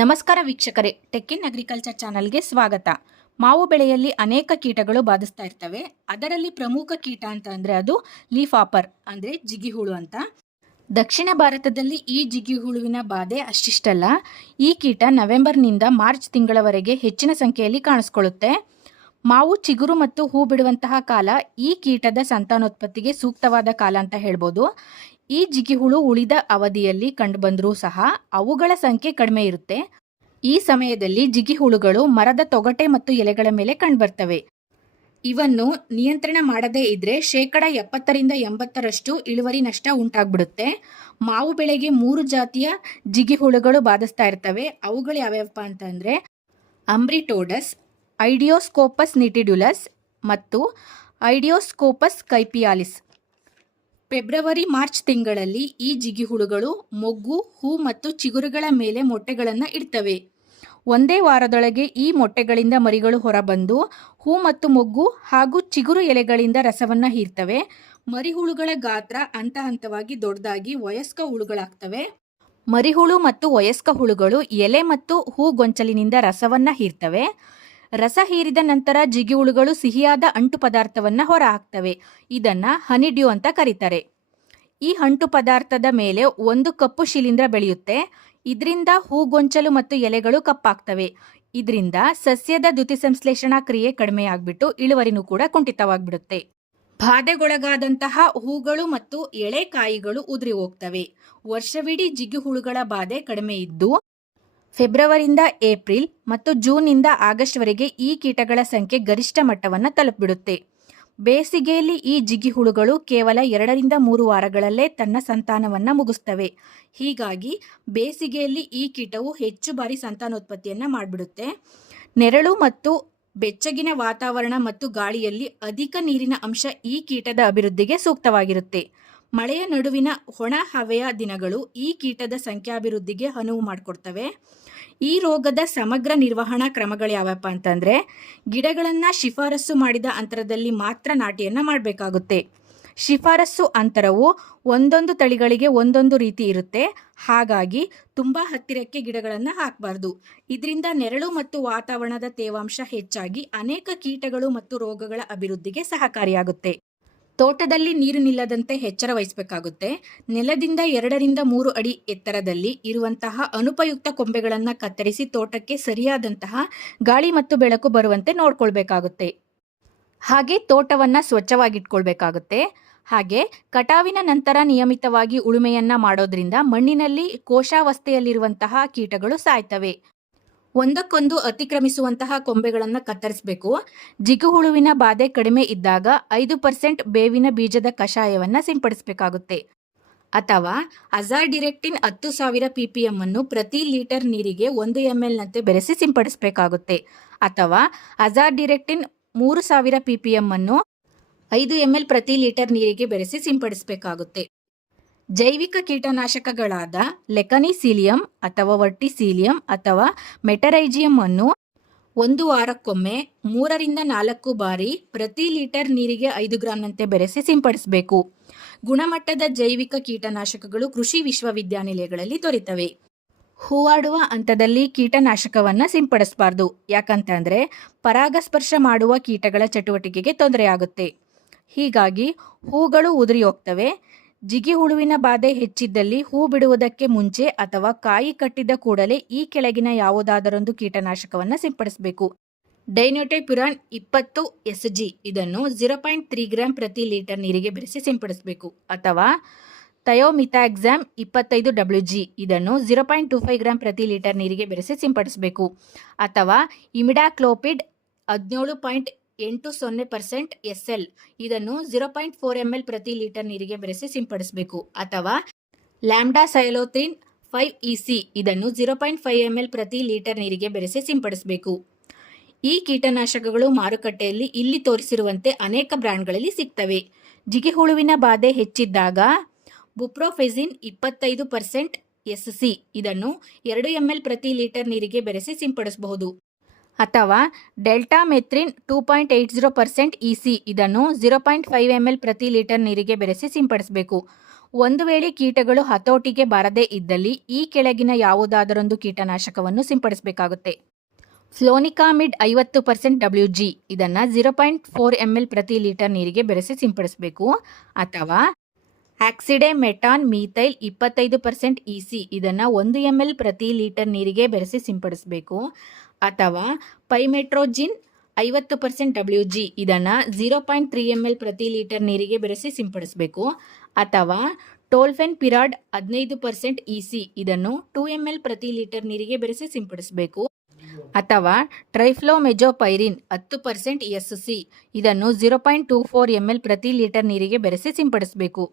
ನಮಸ್ಕಾರ ವೀಕ್ಷಕರೇ ಟೆಕ್ಕಿನ್ ಅಗ್ರಿಕಲ್ಚರ್ ಚಾನಲ್ಗೆ ಸ್ವಾಗತ. ಮಾವು ಬೆಳೆಯಲ್ಲಿ ಅನೇಕ ಕೀಟಗಳು ಬಾಧಿಸ್ತಾ ಇರ್ತವೆ. ಅದರಲ್ಲಿ ಪ್ರಮುಖ ಕೀಟ ಅಂತ ಅಂದರೆ ಅದು ಲೀಫ್ ಆಪರ್ ಅಂದರೆ ಜಿಗಿಹುಳು ಅಂತ. ದಕ್ಷಿಣ ಭಾರತದಲ್ಲಿ ಈ ಜಿಗಿಹುಳುವಿನ ಬಾಧೆ ಅಷ್ಟಿಷ್ಟಲ್ಲ. ಈ ಕೀಟ ನವೆಂಬರ್ನಿಂದ ಮಾರ್ಚ್ ತಿಂಗಳವರೆಗೆ ಹೆಚ್ಚಿನ ಸಂಖ್ಯೆಯಲ್ಲಿ ಕಾಣಿಸ್ಕೊಳ್ಳುತ್ತೆ. ಮಾವು ಚಿಗುರು ಮತ್ತು ಹೂ ಬಿಡುವಂತಹ ಕಾಲ ಈ ಕೀಟದ ಸಂತಾನೋತ್ಪತ್ತಿಗೆ ಸೂಕ್ತವಾದ ಕಾಲ ಅಂತ ಹೇಳ್ಬೋದು. ಈ ಜಿಗಿಹುಳು ಉಳಿದ ಅವಧಿಯಲ್ಲಿ ಕಂಡುಬಂದರೂ ಸಹ ಅವುಗಳ ಸಂಖ್ಯೆ ಕಡಿಮೆ ಇರುತ್ತೆ. ಈ ಸಮಯದಲ್ಲಿ ಜಿಗಿಹುಳುಗಳು ಮರದ ತೊಗಟೆ ಮತ್ತು ಎಲೆಗಳ ಮೇಲೆ ಕಂಡುಬರ್ತವೆ ಇವನ್ನು ನಿಯಂತ್ರಣ ಮಾಡದೇ ಇದ್ರೆ ಶೇಕಡ ಎಪ್ಪತ್ತರಿಂದ ಎಂಬತ್ತರಷ್ಟು ಇಳುವರಿ ನಷ್ಟ ಉಂಟಾಗ್ಬಿಡುತ್ತೆ. ಮಾವು ಬೆಳೆಗೆ ಮೂರು ಜಾತಿಯ ಜಿಗಿಹುಳುಗಳು ಬಾಧಿಸ್ತಾ ಇರ್ತವೆ. ಅವುಗಳು ಯಾವ್ಯಾವಪ್ಪ ಅಂತಂದ್ರೆ ಅಂಬ್ರಿಟೋಡಸ್, ಐಡಿಯೋಸ್ಕೋಪಸ್ ನಿಟಿಡ್ಯುಲಸ್ ಮತ್ತು ಐಡಿಯೋಸ್ಕೋಪಸ್ ಕೈಪಿಯಾಲಿಸ್. ಫೆಬ್ರವರಿ, ಮಾರ್ಚ್ ತಿಂಗಳಲ್ಲಿ ಈ ಜಿಗಿಹುಳುಗಳು ಮೊಗ್ಗು, ಹೂ ಮತ್ತು ಚಿಗುರುಗಳ ಮೇಲೆ ಮೊಟ್ಟೆಗಳನ್ನು ಇಡ್ತವೆ. ಒಂದೇ ವಾರದೊಳಗೆ ಈ ಮೊಟ್ಟೆಗಳಿಂದ ಮರಿಗಳು ಹೊರಬಂದು ಹೂ ಮತ್ತು ಮೊಗ್ಗು ಹಾಗೂ ಚಿಗುರು ಎಲೆಗಳಿಂದ ರಸವನ್ನು ಹೀರ್ತವೆ. ಮರಿಹುಳುಗಳ ಗಾತ್ರ ಹಂತ ಹಂತವಾಗಿ ದೊಡ್ಡದಾಗಿ ವಯಸ್ಕ ಹುಳುಗಳಾಗ್ತವೆ. ಮರಿಹುಳು ಮತ್ತು ವಯಸ್ಕ ಹುಳುಗಳು ಎಲೆ ಮತ್ತು ಹೂ ಗೊಂಚಲಿನಿಂದ ರಸವನ್ನು ಹೀರ್ತವೆ. ರಸ ಹೀರಿದ ನಂತರ ಜಿಗಿಹುಳುಗಳು ಸಿಹಿಯಾದ ಅಂಟು ಪದಾರ್ಥವನ್ನ ಹೊರಹಾಕ್ತವೆ. ಇದನ್ನು ಹನಿಡ್ಯೂ ಅಂತ ಕರೀತಾರೆ. ಈ ಅಂಟು ಪದಾರ್ಥದ ಮೇಲೆ ಒಂದು ಕಪ್ಪು ಶಿಲೀಂಧ್ರ ಬೆಳೆಯುತ್ತೆ. ಇದರಿಂದ ಹೂಗೊಂಚಲು ಮತ್ತು ಎಲೆಗಳು ಕಪ್ಪಾಗ್ತವೆ. ಇದರಿಂದ ಸಸ್ಯದ ದ್ಯುತಿಸಂಶ್ಲೇಷಣಾ ಕ್ರಿಯೆ ಕಡಿಮೆಯಾಗ್ಬಿಟ್ಟು ಇಳುವರಿನೂ ಕೂಡ ಕುಂಠಿತವಾಗ್ಬಿಡುತ್ತೆ. ಬಾಧೆಗೊಳಗಾದಂತಹ ಹೂಗಳು ಮತ್ತು ಎಳೆಕಾಯಿಗಳು ಉದುರಿ ಹೋಗ್ತವೆ. ವರ್ಷವಿಡೀ ಜಿಗಿಹುಳುಗಳ ಬಾಧೆ ಕಡಿಮೆ ಇದ್ದು ಫೆಬ್ರವರಿಯಿಂದ ಏಪ್ರಿಲ್ ಮತ್ತು ಜೂನ್ನಿಂದ ಆಗಸ್ಟ್ವರೆಗೆ ಈ ಕೀಟಗಳ ಸಂಖ್ಯೆ ಗರಿಷ್ಠ ಮಟ್ಟವನ್ನು ತಲುಪಿಬಿಡುತ್ತೆ. ಬೇಸಿಗೆಯಲ್ಲಿ ಈ ಜಿಗಿಹುಳುಗಳು ಕೇವಲ ಎರಡರಿಂದ ಮೂರು ವಾರಗಳಲ್ಲೇ ತನ್ನ ಸಂತಾನವನ್ನು ಮುಗಿಸ್ತವೆ. ಹೀಗಾಗಿ ಬೇಸಿಗೆಯಲ್ಲಿ ಈ ಕೀಟವು ಹೆಚ್ಚು ಬಾರಿ ಸಂತಾನೋತ್ಪತ್ತಿಯನ್ನು ಮಾಡಿಬಿಡುತ್ತೆ. ನೆರಳು ಮತ್ತು ಬೆಚ್ಚಗಿನ ವಾತಾವರಣ ಮತ್ತು ಗಾಳಿಯಲ್ಲಿ ಅಧಿಕ ನೀರಿನ ಅಂಶ ಈ ಕೀಟದ ಅಭಿವೃದ್ಧಿಗೆ ಸೂಕ್ತವಾಗಿರುತ್ತೆ. ಮಳೆಯ ನಡುವಿನ ಒಣ ಹವೆಯ ದಿನಗಳು ಈ ಕೀಟದ ಸಂಖ್ಯಾಭಿವೃದ್ಧಿಗೆ ಅನುವು ಮಾಡಿಕೊಡ್ತವೆ. ಈ ರೋಗದ ಸಮಗ್ರ ನಿರ್ವಹಣಾ ಕ್ರಮಗಳು ಯಾವಪ್ಪ ಅಂತಂದರೆ, ಗಿಡಗಳನ್ನು ಶಿಫಾರಸು ಮಾಡಿದ ಅಂತರದಲ್ಲಿ ಮಾತ್ರ ನಾಟಿಯನ್ನು ಮಾಡಬೇಕಾಗುತ್ತೆ. ಶಿಫಾರಸು ಅಂತರವು ಒಂದೊಂದು ತಳಿಗಳಿಗೆ ಒಂದೊಂದು ರೀತಿ ಇರುತ್ತೆ. ಹಾಗಾಗಿ ತುಂಬ ಹತ್ತಿರಕ್ಕೆ ಗಿಡಗಳನ್ನು ಹಾಕಬಾರ್ದು. ಇದರಿಂದ ನೆರಳು ಮತ್ತು ವಾತಾವರಣದ ತೇವಾಂಶ ಹೆಚ್ಚಾಗಿ ಅನೇಕ ಕೀಟಗಳು ಮತ್ತು ರೋಗಗಳ ಅಭಿವೃದ್ಧಿಗೆ ಸಹಕಾರಿಯಾಗುತ್ತೆ. ತೋಟದಲ್ಲಿ ನೀರು ನಿಲ್ಲದಂತೆ ಎಚ್ಚರ ವಹಿಸಬೇಕಾಗುತ್ತೆ. ನೆಲದಿಂದ ಎರಡರಿಂದ ಮೂರು ಅಡಿ ಎತ್ತರದಲ್ಲಿ ಇರುವಂತಹ ಅನುಪಯುಕ್ತ ಕೊಂಬೆಗಳನ್ನು ಕತ್ತರಿಸಿ ತೋಟಕ್ಕೆ ಸರಿಯಾದಂತಹ ಗಾಳಿ ಮತ್ತು ಬೆಳಕು ಬರುವಂತೆ ನೋಡ್ಕೊಳ್ಬೇಕಾಗುತ್ತೆ. ಹಾಗೆ ತೋಟವನ್ನು ಸ್ವಚ್ಛವಾಗಿಟ್ಕೊಳ್ಬೇಕಾಗುತ್ತೆ. ಹಾಗೆ ಕಟಾವಿನ ನಂತರ ನಿಯಮಿತವಾಗಿ ಉಳುಮೆಯನ್ನ ಮಾಡೋದ್ರಿಂದ ಮಣ್ಣಿನಲ್ಲಿ ಕೋಶಾವಸ್ಥೆಯಲ್ಲಿರುವಂತಹ ಕೀಟಗಳು ಸಾಯ್ತವೆ. ಒಂದಕ್ಕೊಂದು ಅತಿಕ್ರಮಿಸುವಂತಹ ಕೊಂಬೆಗಳನ್ನು ಕತ್ತರಿಸಬೇಕು. ಜಿಗುಹುಳುವಿನ ಬಾಧೆ ಕಡಿಮೆ ಇದ್ದಾಗ ಐದು ಪರ್ಸೆಂಟ್ ಬೇವಿನ ಬೀಜದ ಕಷಾಯವನ್ನು ಸಿಂಪಡಿಸಬೇಕಾಗುತ್ತೆ. ಅಥವಾ ಅಜಾಡಿರೆಕ್ಟಿನ್ ಹತ್ತು ಸಾವಿರ ಪಿ ಪಿ ಅನ್ನು ಪ್ರತಿ ಲೀಟರ್ ನೀರಿಗೆ ಒಂದು ಎಂ ಎಲ್ನಂತೆ ಬೆರೆಸಿ ಸಿಂಪಡಿಸಬೇಕಾಗುತ್ತೆ. ಅಥವಾ ಅಜಾಡಿರೆಕ್ಟಿನ್ ಮೂರು ಸಾವಿರ ಪಿ ಪಿ ಅನ್ನು ಐದು ಎಂ ಎಲ್ ಪ್ರತಿ ಲೀಟರ್ ನೀರಿಗೆ ಬೆರೆಸಿ ಸಿಂಪಡಿಸಬೇಕಾಗುತ್ತೆ. ಜೈವಿಕ ಕೀಟನಾಶಕಗಳಾದ ಲೆಕನಿಸೀಲಿಯಂ ಅಥವಾ ವರ್ಟಿಸೀಲಿಯಂ ಅಥವಾ ಮೆಟರೈಜಿಯಂ ಅನ್ನು ಒಂದು ವಾರಕ್ಕೊಮ್ಮೆ ಮೂರರಿಂದ ನಾಲ್ಕು ಬಾರಿ ಪ್ರತಿ ಲೀಟರ್ ನೀರಿಗೆ ಐದು ಗ್ರಾಂನಂತೆ ಬೆರೆಸಿ ಸಿಂಪಡಿಸಬೇಕು. ಗುಣಮಟ್ಟದ ಜೈವಿಕ ಕೀಟನಾಶಕಗಳು ಕೃಷಿ ವಿಶ್ವವಿದ್ಯಾನಿಲಯಗಳಲ್ಲಿ ದೊರೆತವೆ. ಹೂವಾಡುವ ಹಂತದಲ್ಲಿ ಕೀಟನಾಶಕವನ್ನು ಸಿಂಪಡಿಸಬಾರ್ದು. ಯಾಕಂತಂದರೆ ಪರಾಗಸ್ಪರ್ಶ ಮಾಡುವ ಕೀಟಗಳ ಚಟುವಟಿಕೆಗೆ ತೊಂದರೆಯಾಗುತ್ತೆ. ಹೀಗಾಗಿ ಹೂಗಳು ಉದುರಿ ಹೋಗ್ತವೆ. ಜಿಗಿಹುಳುವಿನ ಬಾಧೆ ಹೆಚ್ಚಿದ್ದಲ್ಲಿ ಹೂ ಬಿಡುವುದಕ್ಕೆ ಮುಂಚೆ ಅಥವಾ ಕಾಯಿ ಕಟ್ಟಿದ ಕೂಡಲೇ ಈ ಕೆಳಗಿನ ಯಾವುದಾದರೊಂದು ಕೀಟನಾಶಕವನ್ನು ಸಿಂಪಡಿಸಬೇಕು. ಡೈನೋಟೈಪುರಾನ್ ಇಪ್ಪತ್ತು ಎಸ್ ಜಿ ಇದನ್ನು ಜೀರೋ ಪಾಯಿಂಟ್ ತ್ರೀ ಗ್ರಾಮ್ ಪ್ರತಿ ಲೀಟರ್ ನೀರಿಗೆ ಬೆರೆಸಿ ಸಿಂಪಡಿಸಬೇಕು. ಅಥವಾ ಥಯೋಮಿಥಾಕ್ಸಾಮ್ ಇಪ್ಪತ್ತೈದು ಡಬ್ಲ್ಯೂ ಜಿ ಇದನ್ನು zero point two five gram ಪ್ರತಿ ಲೀಟರ್ ನೀರಿಗೆ ಬೆರೆಸಿ ಸಿಂಪಡಿಸಬೇಕು. ಅಥವಾ ಇಮಿಡಾಕ್ಲೋಪಿಡ್ ಹದಿನೇಳು ಪಾಯಿಂಟ್ ಎಂಟು ಸೊನ್ನೆ ಪರ್ಸೆಂಟ್ ಎಸ್ ಎಲ್. ಇದನ್ನು zero point four M L ಪ್ರತಿ ಲೀಟರ್ ನೀರಿಗೆ ಬೆರೆಸಿ ಸಿಂಪಡಿಸಬೇಕು. ಅಥವಾ lambda cyhalothrin five E C ಇದನ್ನು zero point five M L ಪ್ರತಿ ಲೀಟರ್ ನೀರಿಗೆ ಬೆರೆಸಿ ಸಿಂಪಡಿಸಬೇಕು. ಈ ಕೀಟನಾಶಕಗಳು ಮಾರುಕಟ್ಟೆಯಲ್ಲಿ ಇಲ್ಲಿ ತೋರಿಸಿರುವಂತೆ ಅನೇಕ ಬ್ರ್ಯಾಂಡ್ಗಳಲ್ಲಿ ಸಿಗ್ತವೆ. ಜಿಗಿಹುಳುವಿನ ಬಾಧೆ ಹೆಚ್ಚಿದ್ದಾಗ ಬುಪ್ರೋಫೆಸಿನ್ ಇಪ್ಪತ್ತೈದು ಪರ್ಸೆಂಟ್ ಎಸ್ ಸಿ ಇದನ್ನು ಎರಡು ಎಂ ಎಲ್ ಪ್ರತಿ ಲೀಟರ್ ನೀರಿಗೆ ಬೆರೆಸಿ ಸಿಂಪಡಿಸಬಹುದು. ಅಥವಾ deltamethrin two point eight zero percent E C ಇದನ್ನು zero point five M L ಪ್ರತಿ ಲೀಟರ್ ನೀರಿಗೆ ಬೆರೆಸಿ ಸಿಂಪಡಿಸಬೇಕು. ಒಂದು ವೇಳೆ ಕೀಟಗಳು ಹತೋಟಿಗೆ ಬಾರದೇ ಇದ್ದಲ್ಲಿ ಈ ಕೆಳಗಿನ ಯಾವುದಾದರೊಂದು ಕೀಟನಾಶಕವನ್ನು ಸಿಂಪಡಿಸಬೇಕಾಗುತ್ತೆ. ಫ್ಲೋನಿಕಾಮಿಡ್ ಐವತ್ತು ಪರ್ಸೆಂಟ್ ಡಬ್ಲ್ಯೂ ಜಿ ಇದನ್ನು zero point four M L ಪ್ರತಿ ಲೀಟರ್ ನೀರಿಗೆ ಬೆರೆಸಿ ಸಿಂಪಡಿಸಬೇಕು, ಅಥವಾ ಆಕ್ಸಿಡೆ ಮೆಟಾನ್ ಮೀಥೈಲ್ ಇಪ್ಪತ್ತೈದು ಪರ್ಸೆಂಟ್ ಇ ಸಿ ಇದನ್ನು ಒಂದು ಎಂ ಎಲ್ ಪ್ರತಿ ಲೀಟರ್ ನೀರಿಗೆ ಬೆರೆಸಿ ಸಿಂಪಡಿಸಬೇಕು. ಅಥವಾ ಪೈಮೆಟ್ರೋಜಿನ್ ಐವತ್ತು ಪರ್ಸೆಂಟ್ ಡಬ್ಲ್ಯೂ ಜಿ ಇದನ್ನು zero point three M L ಪ್ರತಿ ಲೀಟರ್ ನೀರಿಗೆ ಬೆರೆಸಿ ಸಿಂಪಡಿಸಬೇಕು. ಅಥವಾ ಟೋಲ್ಫೆನ್ ಪಿರಾಡ್ ಹದಿನೈದು ಪರ್ಸೆಂಟ್ ಇ ಸಿ ಇದನ್ನು ಟೂ ಎಂ ಎಲ್ ಪ್ರತಿ ಲೀಟರ್ ನೀರಿಗೆ ಬೆರೆಸಿ ಸಿಂಪಡಿಸಬೇಕು. ಅಥವಾ ಟ್ರೈಫ್ಲೋಮೆಜೋಪೈರಿನ್ ಹತ್ತು ಪರ್ಸೆಂಟ್ ಎಸ್ ಸಿ, ಇದನ್ನು zero point two four M L ಪ್ರತಿ ಲೀಟರ್ ನೀರಿಗೆ ಬೆರೆಸಿ ಸಿಂಪಡಿಸಬೇಕು.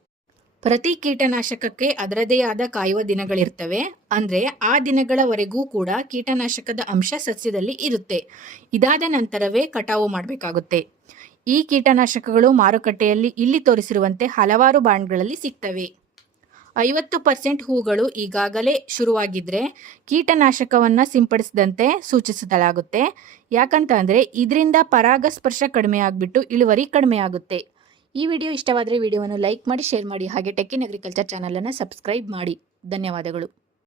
ಪ್ರತಿ ಕೀಟನಾಶಕಕ್ಕೆ ಅದರದೇ ಆದ ಕಾಯುವ ದಿನಗಳಿರ್ತವೆ. ಅಂದರೆ ಆ ದಿನಗಳವರೆಗೂ ಕೂಡ ಕೀಟನಾಶಕದ ಅಂಶ ಸಸ್ಯದಲ್ಲಿ ಇರುತ್ತೆ. ಇದಾದ ನಂತರವೇ ಕಟಾವು ಮಾಡಬೇಕಾಗುತ್ತೆ. ಈ ಕೀಟನಾಶಕಗಳು ಮಾರುಕಟ್ಟೆಯಲ್ಲಿ ಇಲ್ಲಿ ತೋರಿಸಿರುವಂತೆ ಹಲವಾರು ಬಾಂಡ್ಗಳಲ್ಲಿ ಸಿಗ್ತವೆ. ಐವತ್ತು ಪರ್ಸೆಂಟ್ ಹೂಗಳು ಈಗಾಗಲೇ ಶುರುವಾಗಿದ್ದರೆ ಕೀಟನಾಶಕವನ್ನು ಸಿಂಪಡಿಸಿದಂತೆ ಸೂಚಿಸಲಾಗುತ್ತೆ. ಯಾಕಂತ ಅಂದರೆ ಇದರಿಂದ ಪರಾಗಸ್ಪರ್ಶ ಕಡಿಮೆ ಆಗಿಬಿಟ್ಟು ಇಳುವರಿ ಕಡಿಮೆ ಆಗುತ್ತೆ. ಈ ವಿಡಿಯೋ ಇಷ್ಟವಾದರೆ ವಿಡಿಯೋವನ್ನು ಲೈಕ್ ಮಾಡಿ, ಶೇರ್ ಮಾಡಿ, ಹಾಗೆ ಟೆಕ್ಕಿನ್ ಅಗ್ರಿಕಲ್ಚರ್ ಚಾನಲನ್ನು ಸಬ್ಸ್ಕ್ರೈಬ್ ಮಾಡಿ. ಧನ್ಯವಾದಗಳು.